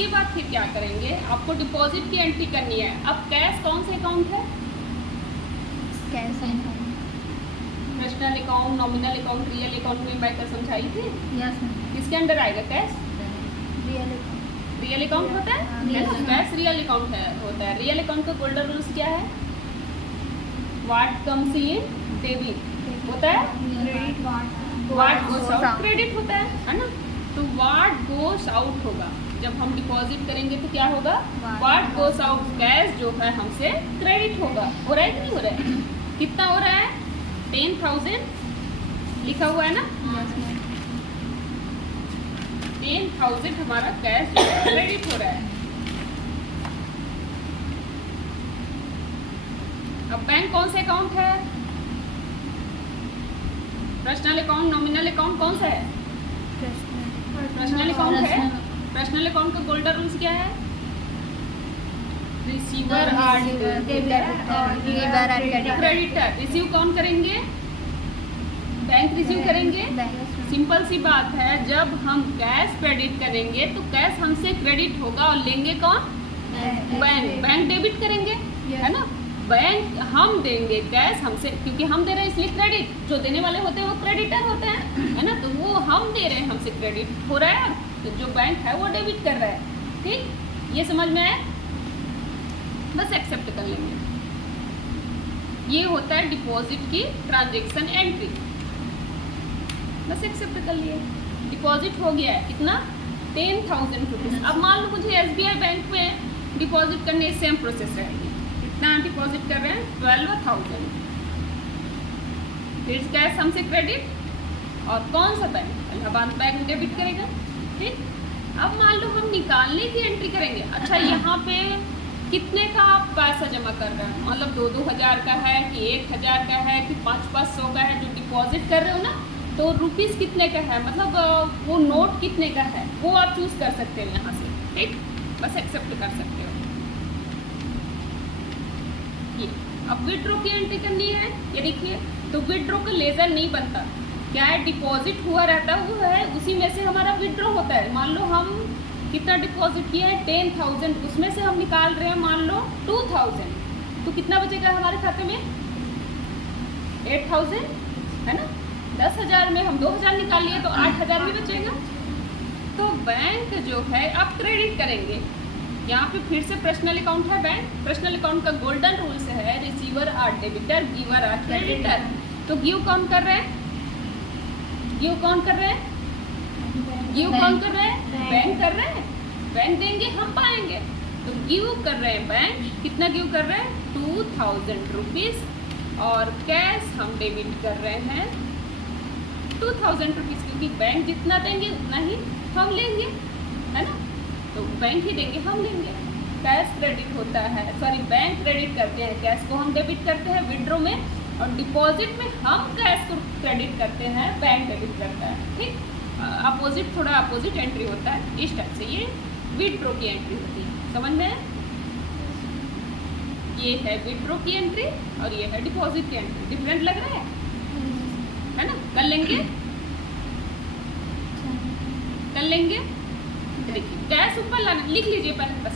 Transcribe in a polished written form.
उसके बाद फिर क्या करेंगे, आपको डिपॉजिट की एंट्री करनी है। अब कैश कौन सा अकाउंट है? Cash account. Personal account, nominal account, real account में मैं समझाई थी। Yes ma'am. किसके अंडर आएगा cash? Real account. Real account होता है, कैश रियल अकाउंट है होता है। रियल अकाउंट का गोल्डन रूल्स क्या है? व्हाट कम्स इन डेबिट होता है, credit what goes out credit होता है ना। तो व्हाट गोस आउट होगा, जब हम डिपॉजिट करेंगे तो क्या होगा? व्हाट गोस आउट कैश जो है हमसे क्रेडिट होगा। हो रहा है कि नहीं हो रहा है? कितना हो रहा है? 10,000 लिखा हुआ है ना। Yes ma'am. 10,000 हमारा कैश क्रेडिट हो रहा है। अब बैंक कौन सा अकाउंट है? पर्सनल अकाउंट, नॉमिनल अकाउंट कौन सा है? पर्सनल अकाउंट है। पर्सनल अकाउंट का गोल्डन रूल्स क्या है? Receiver or creditor. रिसीव कौन करेंगे? बैंक रिसीव करेंगे। सिंपल सी बात है, जब हम कैश क्रेडिट करेंगे तो कैश हमसे क्रेडिट होगा और लेंगे कौन? बैंक। बैंक डेबिट करेंगे, है ना। बैंक हम देंगे, कैश हमसे, क्योंकि हम दे रहे हैं इसलिए क्रेडिट। जो देने वाले होते हैं वो क्रेडिटर होते हैं, है ना। तो वो हम दे रहे हैं, हमसे क्रेडिट हो रहा है, तो जो बैंक है वो डेबिट कर रहा है। ठीक, ये समझ में आया? बस एक्सेप्ट कर लेंगे। ये होता है डिपॉजिट की ट्रांजैक्शन एंट्री। बस एक्सेप्ट कर लिए, डिपॉजिट हो गया है। कितना? 10,000 रुपीज़। अब मान लो मुझे SBI बैंक में डिपॉजिट करने सेम प्रोसेस रहेगी। कितना डिपॉजिट कर रहे हैं? 12,000। फिर कैश हमसे क्रेडिट और कौन सा बैंक? इलाहाबाद बैंक डेबिट करेगा। ठीक, अब मान लो हम निकालने की एंट्री करेंगे। अच्छा, यहाँ पे कितने का आप पैसा जमा कर रहे हैं? मतलब 2-2 हज़ार का है कि 1,000 का है कि 500 का है? जो डिपॉजिट कर रहे हो ना, तो रुपीज़ कितने का है, मतलब वो नोट कितने का है, वो आप चूज कर सकते हो यहाँ से। ठीक, बस एक्सेप्ट कर सकते हो। ये अब विड्रॉ की एंट्री करनी है। ये देखिए, तो विड्रॉ का लेजर नहीं बनता। क्या है? डिपॉजिट हुआ रहता है, वो है उसी में से हमारा विड्रॉ होता है। मान लो हम कितना डिपॉजिट किया है? 10,000। उसमें से हम निकाल रहे हैं मान लो 2,000, तो कितना बचेगा हमारे खाते में? 8,000, है ना। 10,000 में हम 2,000 निकाल लिए तो 8,000 भी बचेगा। तो बैंक जो है अब क्रेडिट करेंगे। यहाँ पे फिर से पर्सनल अकाउंट है बैंक। पर्सनल अकाउंट का गोल्डन रूल्स है receiver are debtor, giver are creditor. तो गिव कौन कर रहे हैं? गिव कौन कर रहे हैं? गिव कौन कर रहे हैं? बैंक कर रहे हैं। बैंक देंगे, हम पाएंगे। तो गिव कर रहे हैं बैंक। कितना गिव कर रहे हैं? 2,000 रुपीज़। और कैश हम डेबिट कर रहे हैं 2,000 रुपीज़, क्योंकि बैंक जितना देंगे उतना ही हम लेंगे, है ना। तो बैंक ही देंगे, हम लेंगे। कैश क्रेडिट होता है, सॉरी बैंक क्रेडिट करते हैं, कैश को हम डेबिट करते हैं विड्रॉ में, और डिपॉजिट में हम कैश को क्रेडिट करते हैं, बैंक डेबिट करता है। ठीक, अपोजिट, थोड़ा अपोजिट एंट्री होता है। इस टाइप से ये विड्रॉ की एंट्री होती है। समझ में? ये है विड्रॉ की एंट्री और ये है डिपॉजिट की एंट्री। डिफरेंट लग रहा है ना। कर लेंगे, कर लेंगे। देखिए कैश ऊपर लिख लीजिए पहले।